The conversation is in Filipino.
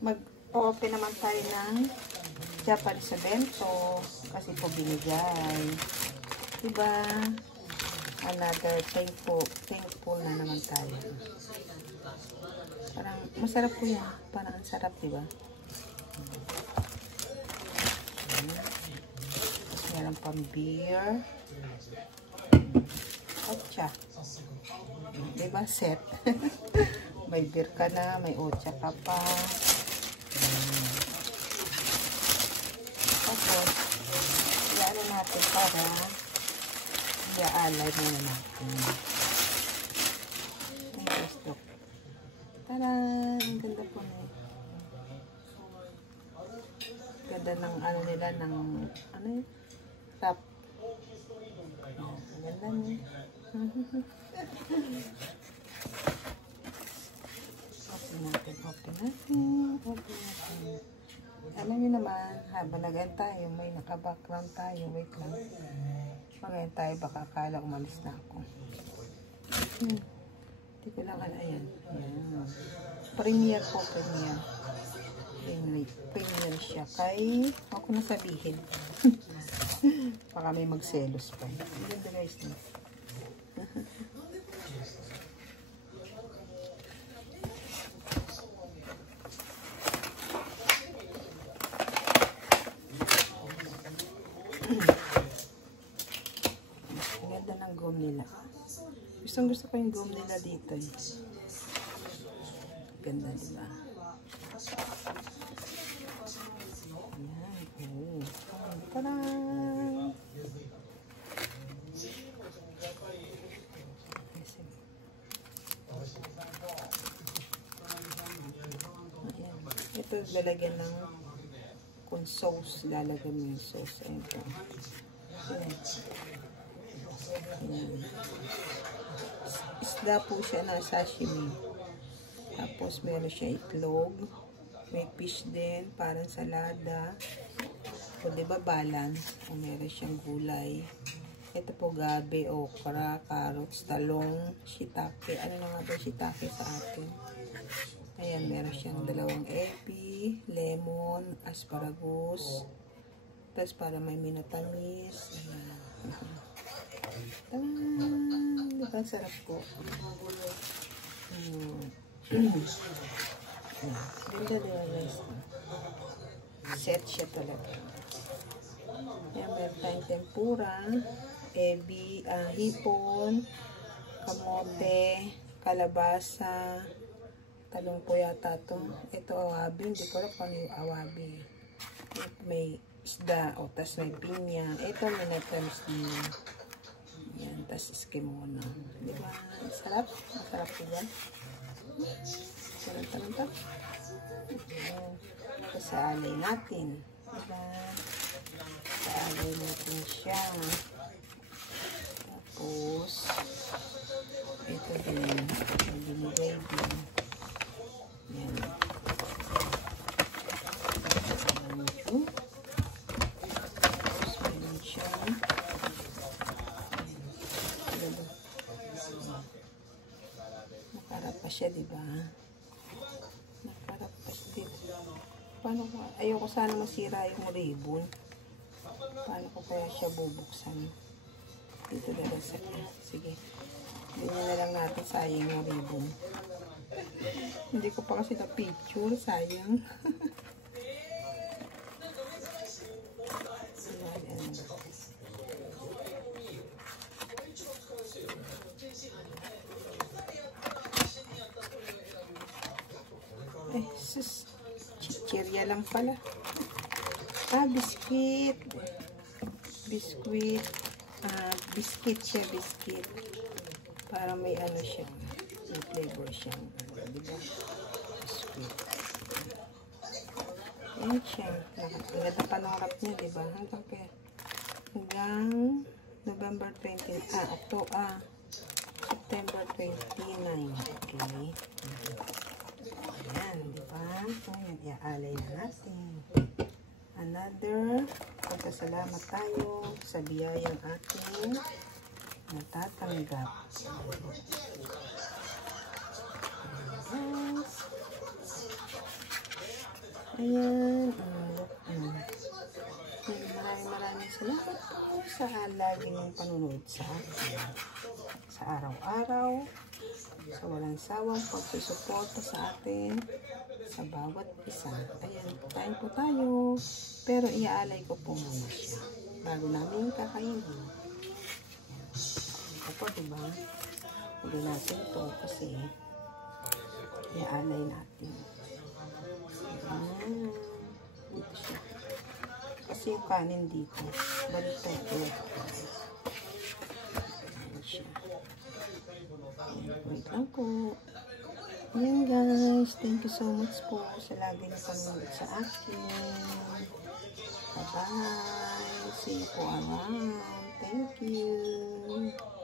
Mag-open naman tayo ng Japanese bento kasi po binigay. Diba? Another thankful na naman tayo. Parang masarap po yan. Parang ang sarap, diba? Meron pang beer. Ocha. Diba? Set. May beer ka na. May ocha ka pa. Tapos, iyaano natin para iaalay muna natin. Ay, gusto. Taran! Ang ganda po na. Ganda ng ano nila, ng ano yun? Tap. Ang ganda niya. Open natin. Alam niyo naman, habang nag-end tayo, may naka-background tayo. Wait lang. Mag-end tayo, baka akala umalis na ako. Hindi ko lang ayan. Premiere po, premiere. Premiere siya. Kay, ako na sabihin. Baka may magselos pa. Ganda guys na. Ganda ng gum nila. Gusto ko yung gum nila dito. Ganda, diba? Ayan. Oh. Tadaan! Ito, lalagyan ng kung sauce, lalagyan mo yung sauce. Ayan po. Ayan. Isda po siya na sashimi. Tapos meron siya itlog. May fish din, parang salada. O diba balance? O meron siyang gulay. Ito po gabi, okra, carrots, talong, shiitake. Ano na nga ba shiitake sa atin? Ayan, meron siyang dalawang epi, lemon, asparagus. Tapos para may minatamis. Ayan. Diba sarap po? Ganda diba guys? Set siya talaga. Ayan, meron tayong tempura, ebi, hipon, kamote, kalabasa, talong po yata ito. Ito awabi, hindi ko alam kung ano yung awabi. May isda, o tas may pinya. Ito may natamis din. Ayan, tas eskimo na. Diba? Sarap? Masarap po yan. Sarap ito. Ayan. Tapos saalay natin. Diba? Saalay natin siya. Tapos ito din. Ang binigay din. Ayan. Ito. Tapos meron siya. Nakarap pa siya, diba? Nakarap pa siya. Paano ko? Ayoko sana masira yung ribbon. Paano ko kaya siya bubuksan? Dito na lang sa sige. Ganyan na lang natin, sayang yung ribbon. Hindi ko pa kasi na-picture, sayang. Ay, sus. Chichirya lang pala. Biscuit. Biscuit. Biscuit siya, biscuit. Para may ano siya. May flavor siya. Diba? Biscuit. Ayan siya. Naganda pangarap niya, diba? Hanggang November 20. September 29. Okay. Ayan, diba? Ayan, iaalay na natin. Another, pagkasalamat tayo sa biyayang ating natatanggap. guys. Ayan. Maraming salamat po sa laging panunod sa akin. Sa araw-araw. Sa walang sawang pagsusuporta sa atin. Sa bawat isa. Ayan, kain po tayo. Pero iaalay ko po muna siya. Bago namin kakainin. Ito po, diba? Hindi natin ito kasi iaalay natin. Ayan. Dito siya. Kasi yung kanin dito. Baliktad ko. Ayan siya. Wait lang po. Ayan guys. Thank you so much po sa lagi na panonood sa akin. Bye-bye. See you po around. Thank you.